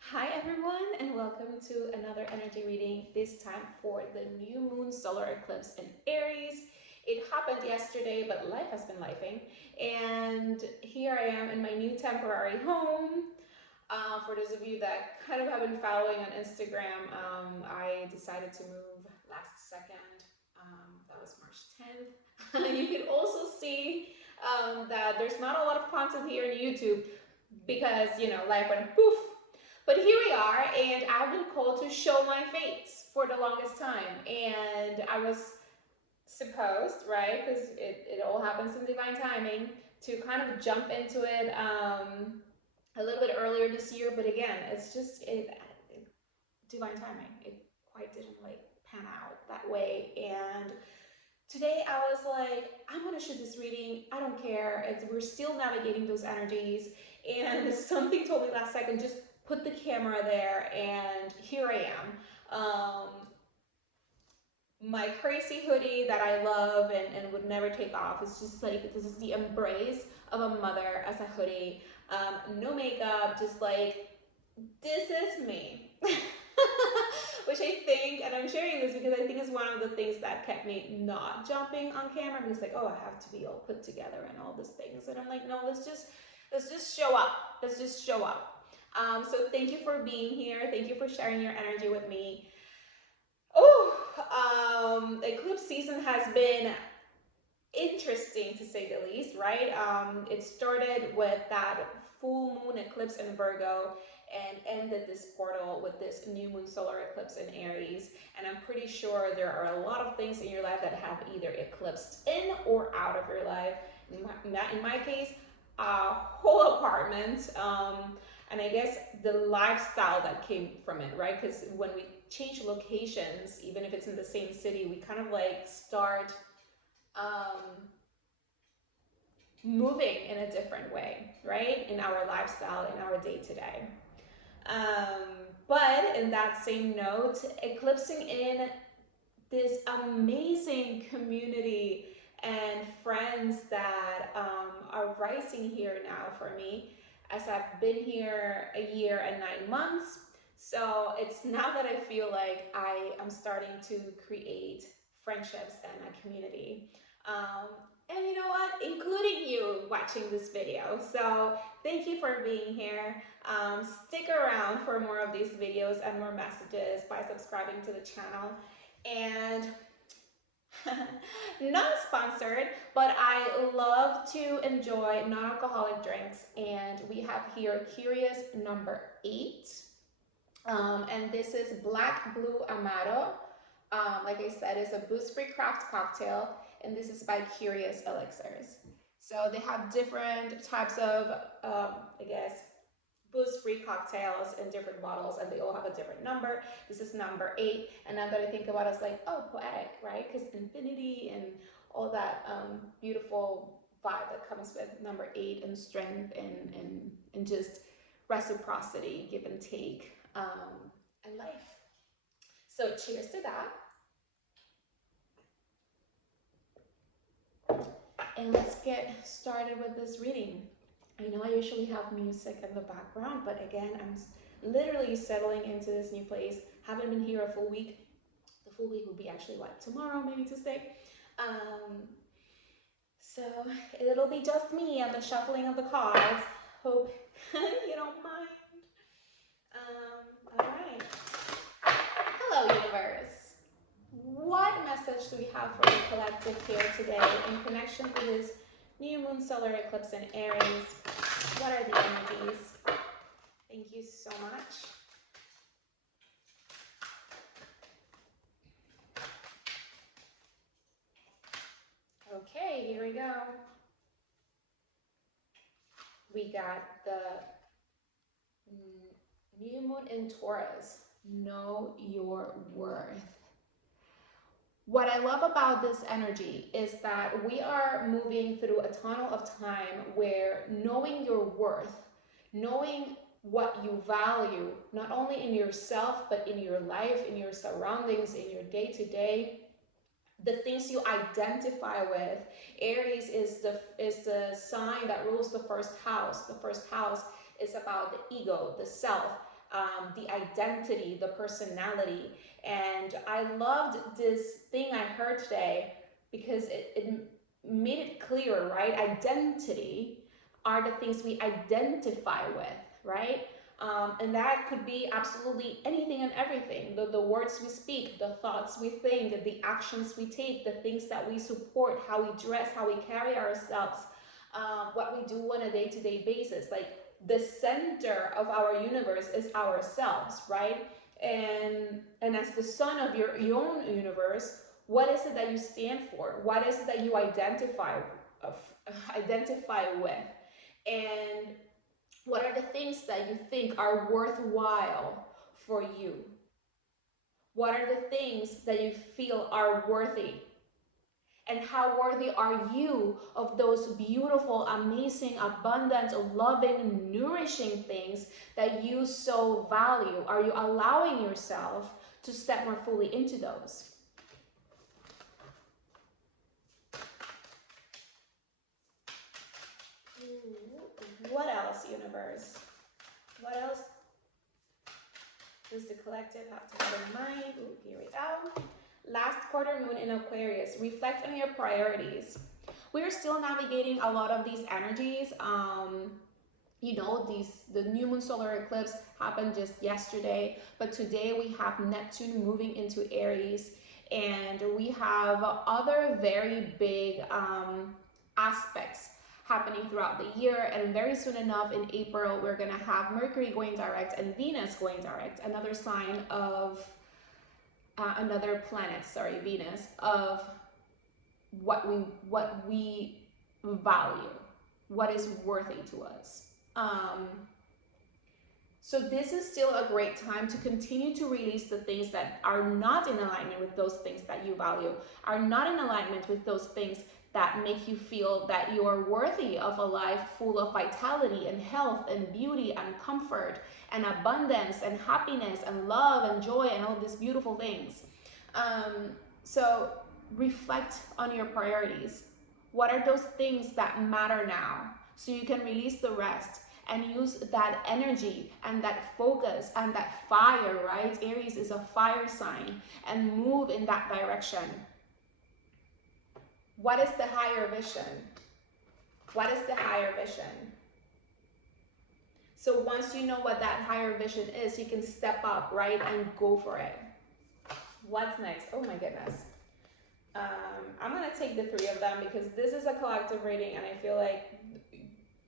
Hi everyone, and welcome to another energy reading, this time for the new moon solar eclipse in Aries. It happened yesterday, but life has been lifing, and here I am in my new temporary home. For those of you that kind of have been following on Instagram, I decided to move last second. That was March 10th. You can also see that there's not a lot of content here on YouTube because, life went poof. But here we are, and I've been called to show my face for the longest time. And I was supposed, right, because it all happens in divine timing, to kind of jump into it a little bit earlier this year. But again, it's just divine timing. It quite didn't like pan out that way. And today I was like, I'm gonna shoot this reading. I don't care. We're still navigating those energies. And something told me last second, just put the camera there, and here I am. My crazy hoodie that I love and would never take off. It's just like, this is the embrace of a mother as a hoodie. No makeup, just like, this is me. Which I think, and I'm sharing this because I think is one of the things that kept me not jumping on camera. I'm just like, oh, I have to be all put together and all these things. And I'm like, no, let's just show up. Let's just show up. So thank you for being here. Thank you for sharing your energy with me. Eclipse season has been interesting to say the least, right? It started with that full moon eclipse in Virgo and ended this portal with this new moon solar eclipse in Aries. And I'm pretty sure there are a lot of things in your life that have either eclipsed in or out of your life. In my case, a whole apartment. And I guess the lifestyle that came from it, right? Because when we change locations, even if it's in the same city, we kind of like start moving in a different way, right? In our lifestyle, in our day to day. But in that same note, eclipsing in this amazing community and friends that are rising here now for me, as I've been here a year and 9 months. So it's now that I feel like I am starting to create friendships and a community. Um, and you know what? Including you watching this video. So thank you for being here. Stick around for more of these videos and more messages by subscribing to the channel. And not sponsored, but I love to enjoy non-alcoholic drinks, and we have here Curious number 8, and this is Black Blue Amaro. Like I said, it's a booze-free craft cocktail, and this is by Curious Elixirs. So they have different types of, I guess, booze-free cocktails in different bottles, and they all have a different number. This is number 8, and now that I think about it, it's like, oh, poetic, right? Because infinity and all that beautiful vibe that comes with number 8, and strength and just reciprocity, give and take, and life. So cheers to that. And let's get started with this reading. I know I usually have music in the background, but again, I'm literally settling into this new place. Haven't been here a full week. The full week will be actually like tomorrow, maybe Tuesday. So it'll be just me and the shuffling of the cards. Hope you don't mind. All right. Hello, universe. What message do we have for the collective here today in connection to this new moon solar eclipse in Aries? What are the energies? Thank you so much. Okay, here we go. We got the new moon in Taurus. Know your worth. What I love about this energy is that we are moving through a tunnel of time where knowing your worth, knowing what you value, not only in yourself, but in your life, in your surroundings, in your day to day, the things you identify with. Aries is the sign that rules the first house. The first house is about the ego, the self, the identity, the personality. And I loved this thing I heard today because it made it clear, right? Identity are the things we identify with, right? And that could be absolutely anything and everything. The words we speak, the thoughts we think, the actions we take, the things that we support, how we dress, how we carry ourselves, what we do on a day-to-day basis. Like the center of our universe is ourselves, right? And as the son of your own universe, what is it that you stand for? What is it that you identify with? And what are the things that you think are worthwhile for you? What are the things that you feel are worthy? And how worthy are you of those beautiful, amazing, abundant, loving, nourishing things that you so value? Are you allowing yourself to step more fully into those? What else, universe? What else does the collective have to have in mind? Ooh, here we go. Last quarter moon in Aquarius. Reflect on your priorities. We're still navigating a lot of these energies. The new moon solar eclipse happened just yesterday, but today we have Neptune moving into Aries, and we have other very big aspects happening throughout the year. And very soon enough in April, we're gonna have Mercury going direct and Venus going direct, another sign of another planet, sorry, Venus, of what we value, what is worthy to us. So this is still a great time to continue to release the things that are not in alignment with those things that you value, are not in alignment with those things that make you feel that you are worthy of a life full of vitality and health and beauty and comfort and abundance and happiness and love and joy and all these beautiful things. So reflect on your priorities. What are those things that matter now? So you can release the rest and use that energy and that focus and that fire, right? Aries is a fire sign, and move in that direction. What is the higher vision? What is the higher vision? So once you know what that higher vision is, you can step up, right, and go for it. What's next? Oh my goodness. I'm going to take the three of them because this is a collective reading and I feel like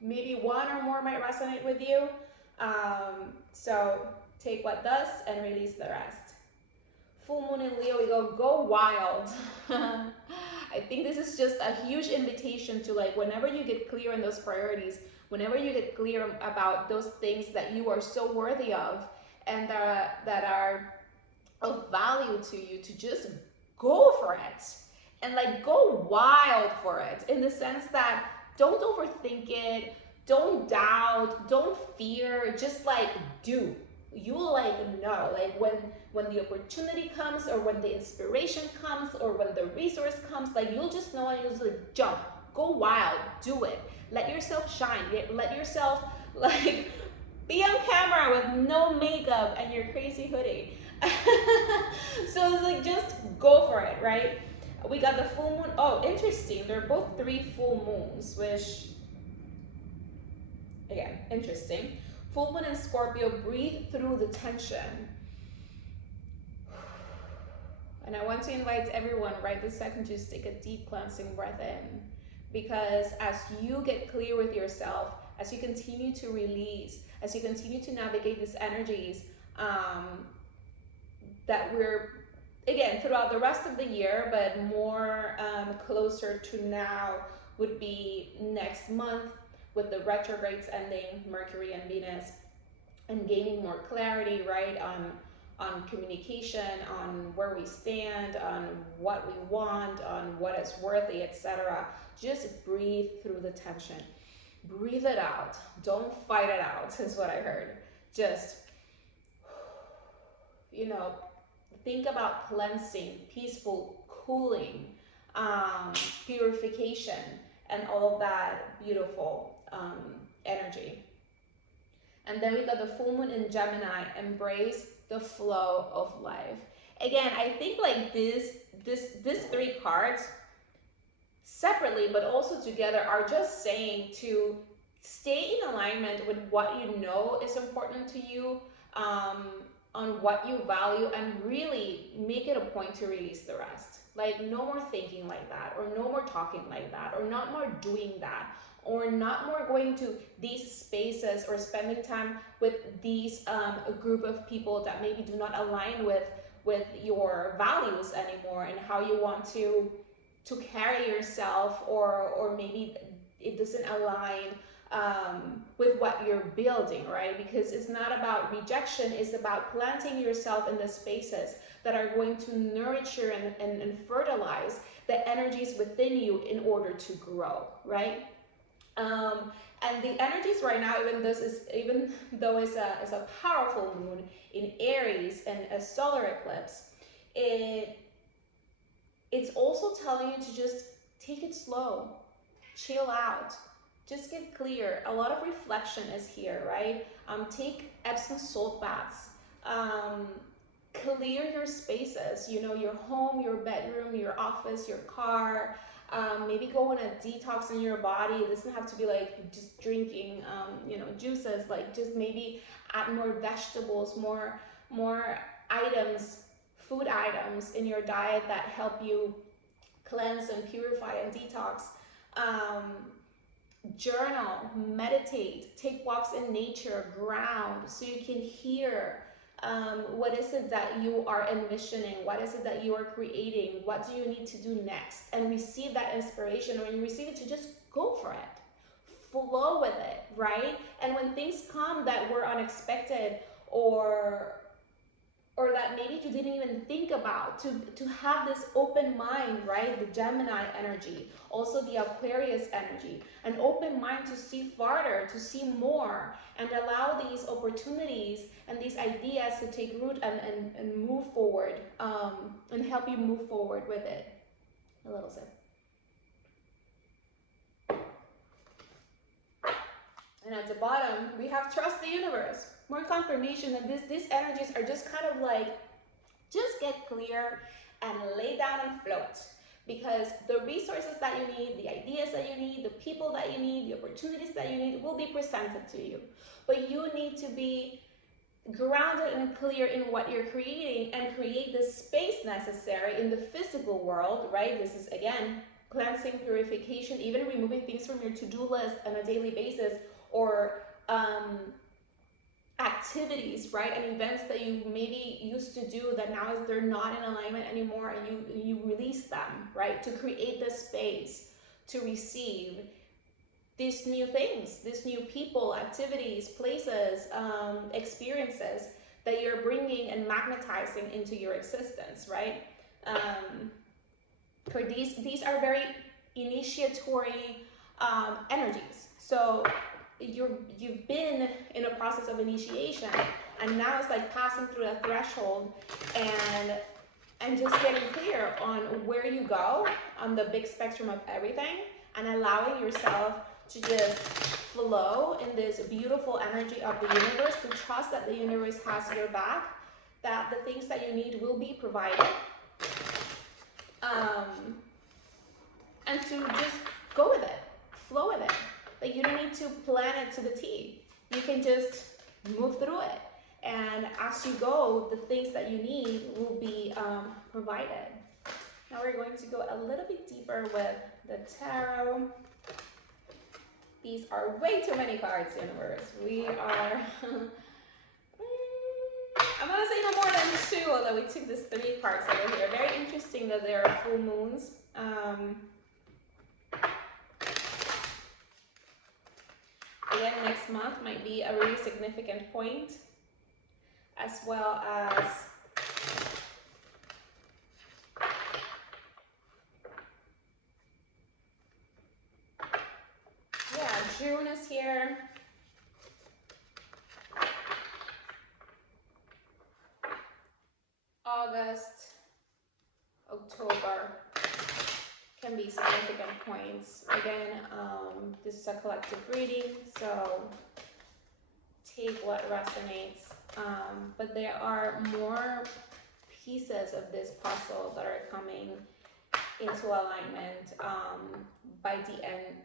maybe one or more might resonate with you. So take what does and release the rest. Full moon in Leo, we go wild. I think this is just a huge invitation to, like, whenever you get clear on those priorities, whenever you get clear about those things that you are so worthy of and that are of value to you, to just go for it and like go wild for it, in the sense that don't overthink it, don't doubt, don't fear, just like do. You'll like know, like when the opportunity comes or when the inspiration comes or when the resource comes, like you'll just know and you'll just like jump, go wild, do it, let yourself shine, let yourself like be on camera with no makeup and your crazy hoodie. So it's like just go for it, right? We got the full moon. Oh, interesting. They're both 3 full moons, which again, interesting. Full moon in Scorpio, breathe through the tension. And I want to invite everyone right this second to just take a deep cleansing breath in. Because as you get clear with yourself, as you continue to release, as you continue to navigate these energies, that we're, again, throughout the rest of the year, but more closer to now would be next month with the retrogrades ending, Mercury and Venus, and gaining more clarity, right, on communication, on where we stand, on what we want, on what is worthy, etc. Just breathe through the tension. Breathe it out. Don't fight it out, is what I heard. Just, think about cleansing, peaceful, cooling, purification, and all of that beautiful energy. And then we got the full moon in Gemini, embrace the flow of life. Again, I think like these three cards separately but also together are just saying to stay in alignment with what you know is important to you, on what you value, and really make it a point to release the rest. Like no more thinking like that, or no more talking like that, or not more doing that, or not more going to these spaces or spending time with these a group of people that maybe do not align with your values anymore and how you want to carry yourself, or maybe it doesn't align with what you're building, right? Because it's not about rejection, it's about planting yourself in the spaces that are going to nurture and fertilize the energies within you in order to grow, right? And the energies right now, even though it's a powerful moon in Aries and a solar eclipse, it's also telling you to just take it slow, chill out, just get clear. A lot of reflection is here, right? Take Epsom salt baths. Clear your spaces, you know, your home, your bedroom, your office, your car. Maybe go on a detox in your body. It doesn't have to be like just drinking, juices. Like just maybe add more vegetables, more items, food items in your diet that help you cleanse and purify and detox. Journal, meditate, take walks in nature, ground, so you can hear what is it that you are envisioning, what is it that you are creating, what do you need to do next, and receive that inspiration. Or when you receive it, to just go for it, flow with it, right? And when things come that were unexpected, or that maybe you didn't even think about, to have this open mind, right? The Gemini energy, also the Aquarius energy, an open mind to see farther, to see more, and allow these opportunities and these ideas to take root and move forward, and help you move forward with it. A little sip. And at the bottom, we have trust the universe. More confirmation that these energies are just kind of like, just get clear and lay down and float. Because the resources that you need, the ideas that you need, the people that you need, the opportunities that you need will be presented to you. But you need to be grounded and clear in what you're creating, and create the space necessary in the physical world, right? This is, again, cleansing, purification, even removing things from your to-do list on a daily basis, or activities, right, and events that you maybe used to do that now they're not in alignment anymore, and you release them, right, to create the space to receive these new things, these new people, activities, places, experiences that you're bringing and magnetizing into your existence, right? For these are very initiatory energies. So you've been in a process of initiation, and now it's like passing through a threshold and just getting clear on where you go on the big spectrum of everything, and allowing yourself to just flow in this beautiful energy of the universe, to trust that the universe has your back, that the things that you need will be provided, and to just go with it, flow with it. Like, you don't need to plan it to the T. You can just move through it. And as you go, the things that you need will be provided. Now we're going to go a little bit deeper with the tarot. These are way too many cards, universe. We are, I'm gonna say no more than two, although we took these three cards over here. Very interesting that there are full moons. Again, next month might be a really significant point, as well as June is here. August, October, can be significant points. Again, this is a collective reading, so take what resonates. But there are more pieces of this puzzle that are coming into alignment by the end.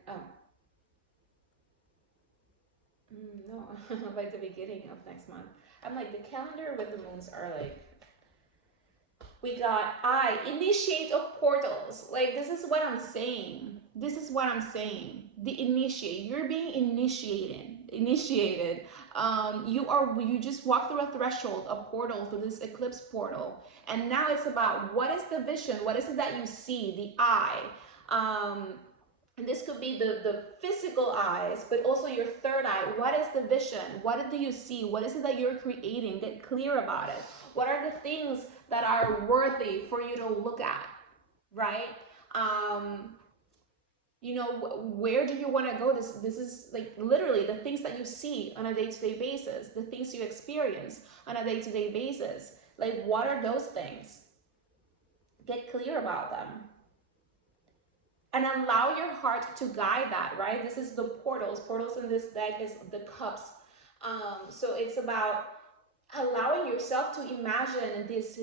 No, by the beginning of next month. I'm like, the calendar with the moons are like, we got I initiate of portals. Like, this is what I'm saying. This is what I'm saying. The initiate. You're being initiated. You just walk through a threshold, a portal, through this eclipse portal. And now it's about, what is the vision? What is it that you see? The eye. And this could be the physical eyes, but also your third eye. What is the vision? What do you see? What is it that you're creating? Get clear about it. What are the things that are worthy for you to look at, right? Where do you want to go? This is like literally the things that you see on a day-to-day basis, the things you experience on a day-to-day basis. Like, what are those things? Get clear about them. And allow your heart to guide that, right? This is the portals. Portals in this deck is the cups. So it's about allowing yourself to imagine this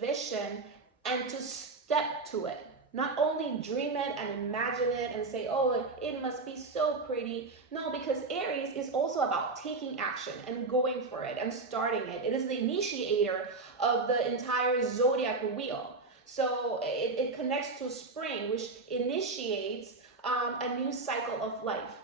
vision and to step to it. Not only dream it and imagine it and say, oh, it must be so pretty. No, because Aries is also about taking action and going for it and starting it. It is the initiator of the entire zodiac wheel. So it connects to spring, which initiates a new cycle of life.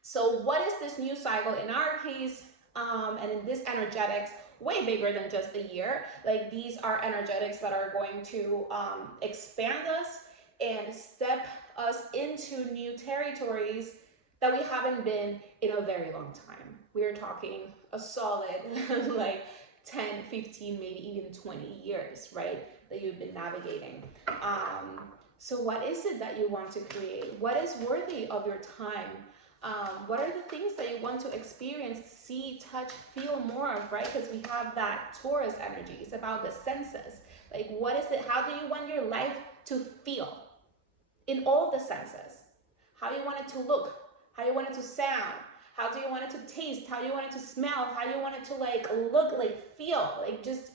So what is this new cycle? In our case, and in this energetics, way bigger than just the year. Like, these are energetics that are going to expand us and step us into new territories that we haven't been in a very long time. We're talking a solid like 10, 15, maybe even 20 years, right, that you've been navigating. So what is it that you want to create? What is worthy of your time? What are the things that you want to experience, see, touch, feel more of, right? Because we have that Taurus energy. It's about the senses. Like, what is it? How do you want your life to feel in all the senses? How you want it to look? How you want it to sound? How do you want it to taste? How you want it to smell? How you want it to like look, like feel? Like, just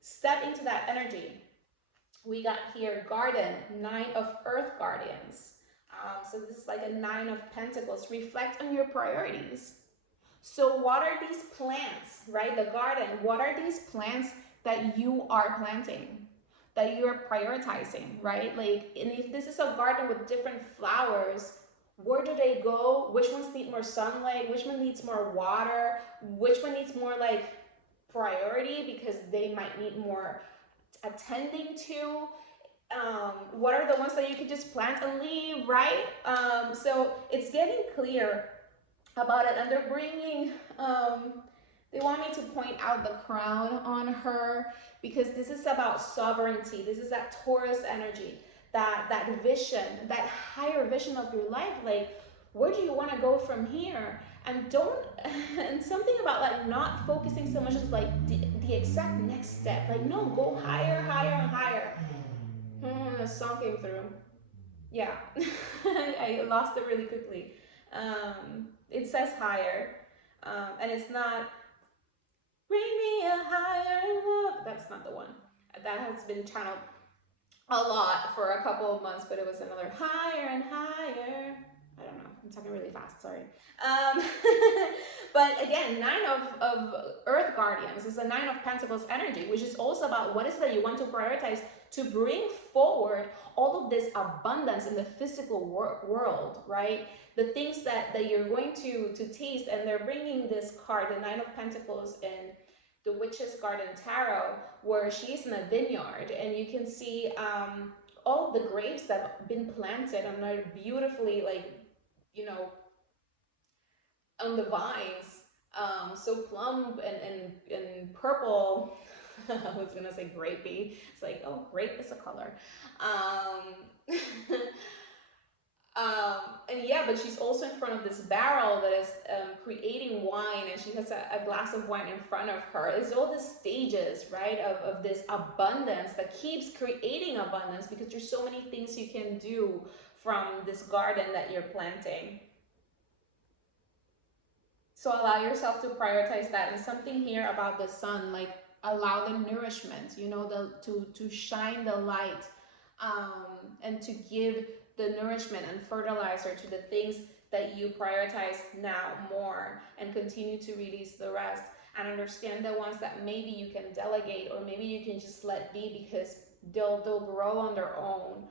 step into that energy. We got here Garden, 9 of Earth Guardians. So this is like a 9 of Pentacles. Reflect on your priorities. So what are these plants, right? The garden, what are these plants that you are planting, that you're prioritizing, right? Like, and if this is a garden with different flowers, where do they go? Which ones need more sunlight? Which one needs more water? Which one needs more like priority because they might need more attending to? What are the ones that you could just plant and leave, right? So it's getting clear about it, and they're bringing, they want me to point out the crown on her, because this is about sovereignty. This is that Taurus energy, that vision, that higher vision of your life. Like, where do you want to go from here? And and something about like not focusing so much as like the exact next step. Like, no, go higher, higher, and higher. The song came through. Yeah, I lost it really quickly. It says higher, and it's not bring me a higher love. That's not the one. That has been channeled a lot for a couple of months, but it was another higher and higher. I don't know. I'm talking really fast. Sorry. But again, 9 of Earth Guardians is a 9 of Pentacles energy, which is also about what is it that you want to prioritize to bring forward all of this abundance in the physical world, right? The things that you're going to taste, and they're bringing this card, the 9 of Pentacles, in the Witch's Garden Tarot, where she's in a vineyard, and you can see all the grapes that have been planted and are beautifully, like, you know, on the vines, so plump and purple. I was gonna say grapey. It's like, oh, grape is a color. And yeah, but she's also in front of this barrel that is creating wine, and she has a glass of wine in front of her. It's all the stages, right, of this abundance that keeps creating abundance, because there's so many things you can do from this garden that you're planting. So allow yourself to prioritize that. And something here about the sun, like allow the nourishment, to shine the light, and to give the nourishment and fertilizer to the things that you prioritize now more, and continue to release the rest, and understand the ones that maybe you can delegate, or maybe you can just let be, because they'll grow on their own.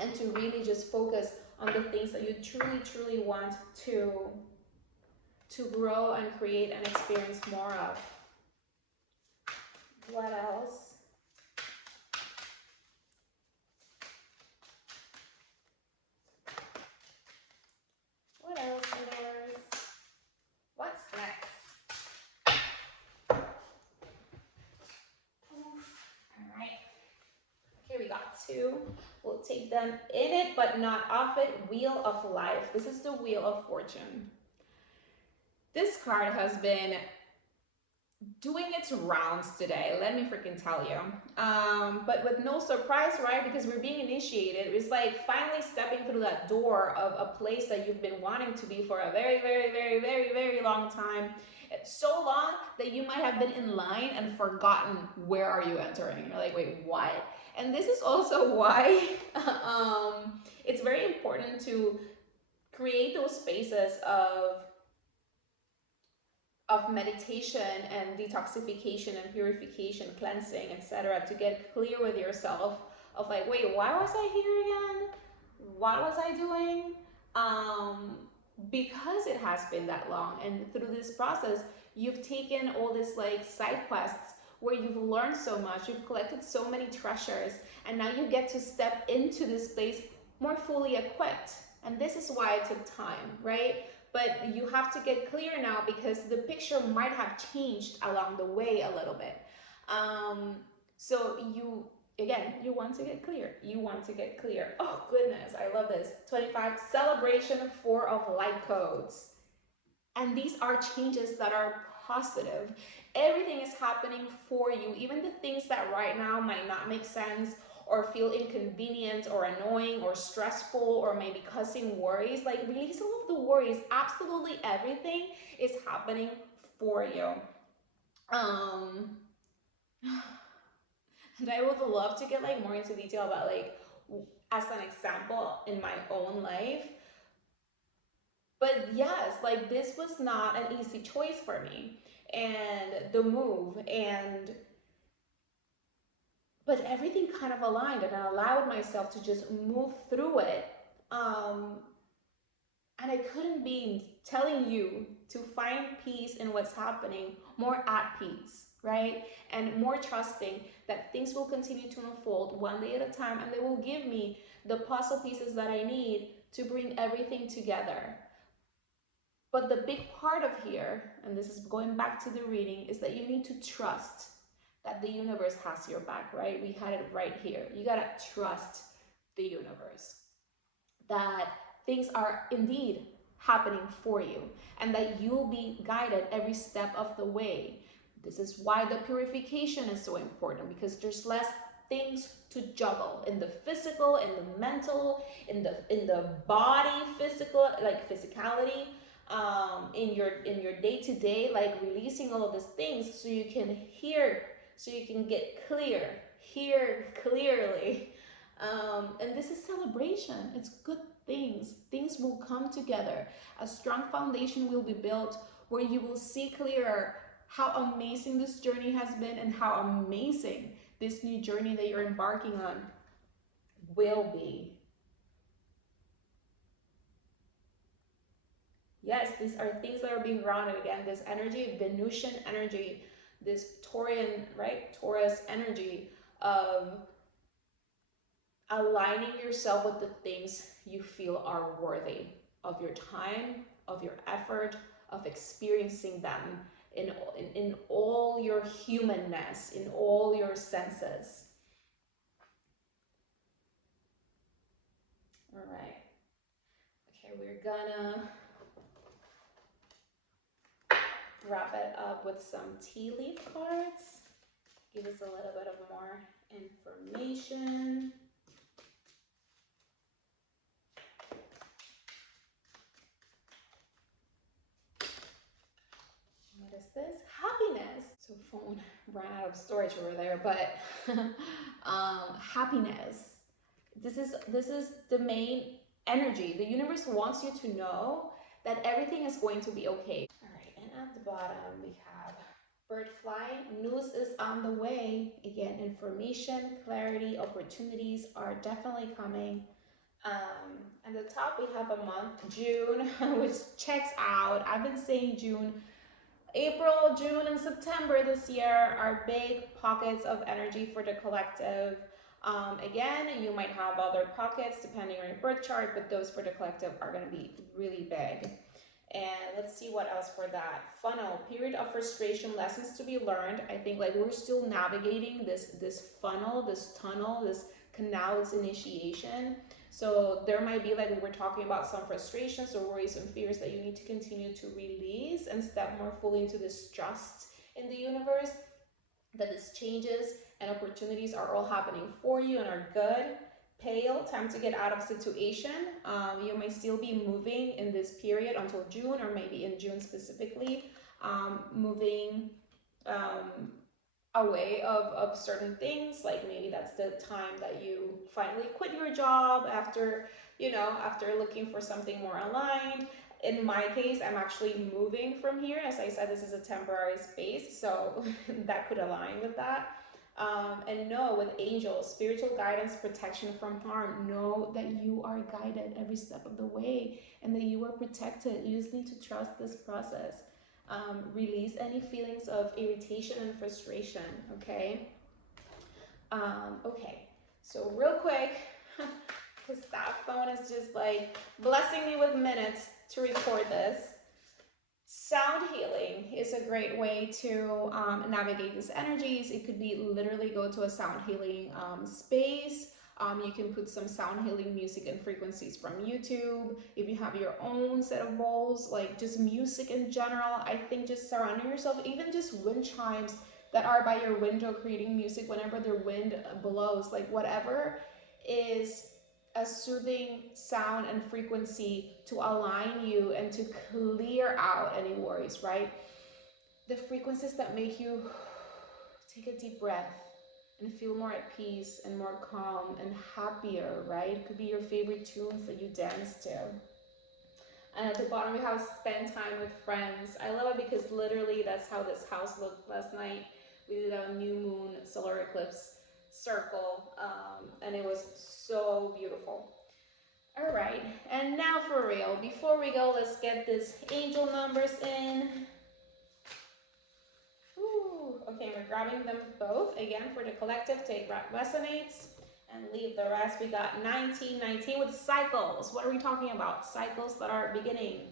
And to really just focus on the things that you truly want to grow and create and experience more of. What else? What else, Lord? What's next? All right. Here we got two. We'll take them in it, but not off it. Wheel of Life. This is the Wheel of Fortune. This card has been doing its rounds today, let me freaking tell you. But with no surprise, right? Because we're being initiated. It's like finally stepping through that door of a place that you've been wanting to be for a very long time. It's so long that you might have been in line and forgotten where are you entering. You're like, wait, what? And this is also why it's very important to create those spaces of meditation and detoxification and purification, cleansing, etc., to get clear with yourself of like, wait, why was I here again? What was I doing? Because it has been that long, and through this process, you've taken all this like side quests where you've learned so much, you've collected so many treasures, and now you get to step into this place more fully equipped. And this is why it took time, right? But you have to get clear now, because the picture might have changed along the way a little bit. So you want to get clear. You want to get clear. Oh goodness, I love this. 25, celebration 4 of light codes. And these are changes that are positive. Everything is happening for you, even the things that right now might not make sense, or feel inconvenient or annoying or stressful, or maybe causing worries. Like, release all of the worries. Absolutely everything is happening for you. Um, and I would love to get like more into detail about like, as an example in my own life. But yes, like this was not an easy choice for me, and the move, and but everything kind of aligned, and I allowed myself to just move through it. Um, and I couldn't be telling you to find peace in what's happening, more at peace, right? And more trusting that things will continue to unfold one day at a time, and they will give me the puzzle pieces that I need to bring everything together. But the big part of here, and this is going back to the reading, is that you need to trust that the universe has your back, right? We had it right here. You gotta trust the universe, that things are indeed happening for you, and that you'll be guided every step of the way. This is why the purification is so important, because there's less things to juggle in the physical, in the mental, in the body, physical, like physicality, in your day-to-day, like releasing all of these things so you can hear, so you can get clear, hear clearly. And this is celebration. It's good things. Things will come together. A strong foundation will be built where you will see clearer how amazing this journey has been, and how amazing this new journey that you're embarking on will be. Yes, these are things that are being grounded again. This energy, Venusian energy, this Taurian, right? Taurus energy of aligning yourself with the things you feel are worthy of your time, of your effort, of experiencing them in all your humanness, in all your senses. All right. Okay, we're gonna wrap it up with some tea leaf cards. Give us a little bit of more information. What is this? Happiness. So phone ran out of storage over there, but happiness. This is the main energy. The universe wants you to know that everything is going to be okay. All right, and at the bottom we have bird fly. News is on the way. Again, information, clarity, opportunities are definitely coming. At the top we have a month, June, which checks out. I've been saying June. April, June, and September this year are big pockets of energy for the collective. Again, you might have other pockets depending on your birth chart, but those for the collective are going to be really big. And let's see what else for that. Funnel, period of frustration, lessons to be learned. I think like we're still navigating this funnel, this tunnel, this canal, this initiation. So there might be, like we were talking about, some frustrations or worries and fears that you need to continue to release and step more fully into this trust in the universe, that these changes and opportunities are all happening for you and are good. Pale, time to get out of situation. You may still be moving in this period until June, or maybe in June specifically, moving away of certain things. Like maybe that's the time that you finally quit your job after, after looking for something more aligned. In my case, I'm actually moving from here. As I said, this is a temporary space, so that could align with that. And know, with angels, spiritual guidance, protection from harm, know that you are guided every step of the way and that you are protected. You just need to trust this process. Release any feelings of irritation and frustration, okay? Okay, so real quick, because that phone is just like blessing me with minutes to record this. Sound healing is a great way to navigate these energies. It could be literally go to a sound healing space. You can put some sound healing music and frequencies from YouTube. If you have your own set of bowls, like just music in general, I think just surrounding yourself, even just wind chimes that are by your window creating music whenever the wind blows, like whatever is a soothing sound and frequency to align you and to clear out any worries, right? The frequencies that make you take a deep breath and feel more at peace and more calm and happier, right? It could be your favorite tunes that you dance to. And at the bottom we have spend time with friends. I love it because literally that's how this house looked last night. We did a new moon solar eclipse circle, and it was so beautiful. All right, and now for real, before we go, let's get these angel numbers in. Ooh, okay, we're grabbing them both again for the collective. Take what resonates and leave the rest. We got 1919 with cycles. What are we talking about? Cycles that are beginning.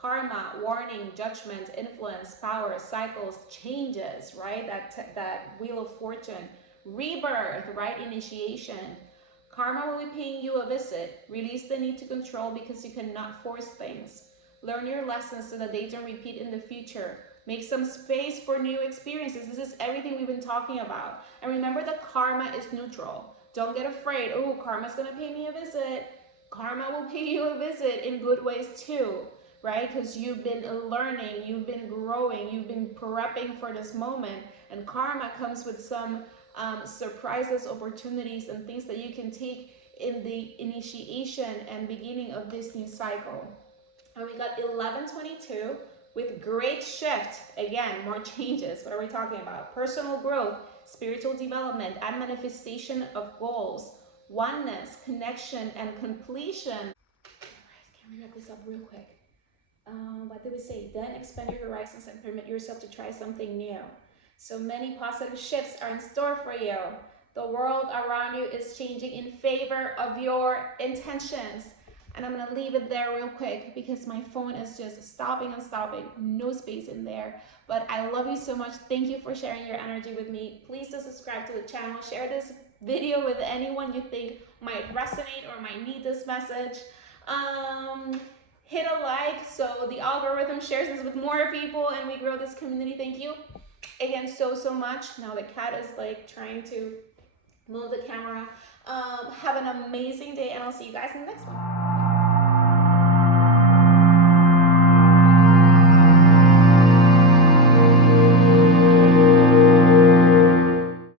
Karma, warning, judgment, influence, power, cycles, changes, right? That wheel of fortune. Rebirth, right? Initiation. Karma will be paying you a visit. Release the need to control because you cannot force things. Learn your lessons so that they don't repeat in the future. Make some space for new experiences. This is everything we've been talking about. And remember that karma is neutral. Don't get afraid. Oh, karma's going to pay me a visit. Karma will pay you a visit in good ways too, right? Because you've been learning, you've been growing, you've been prepping for this moment. And karma comes with some surprises, opportunities, and things that you can take in the initiation and beginning of this new cycle. And we got 1122 with great shift. Again, more changes. What are we talking about? Personal growth, spiritual development, and manifestation of goals, oneness, connection, and completion. All right, can we wrap this up real quick? What did we say? Then expand your horizons and permit yourself to try something new. So many positive shifts are in store for you. The world around you is changing in favor of your intentions. And I'm gonna leave it there real quick because my phone is just stopping and stopping. No space in there. But I love you so much. Thank you for sharing your energy with me. Please do subscribe to the channel. Share this video with anyone you think might resonate or might need this message. Hit a like so the algorithm shares this with more people and we grow this community. Thank you again so much. Now the cat is like trying to move the camera. Have an amazing day and I'll see you guys in the next one.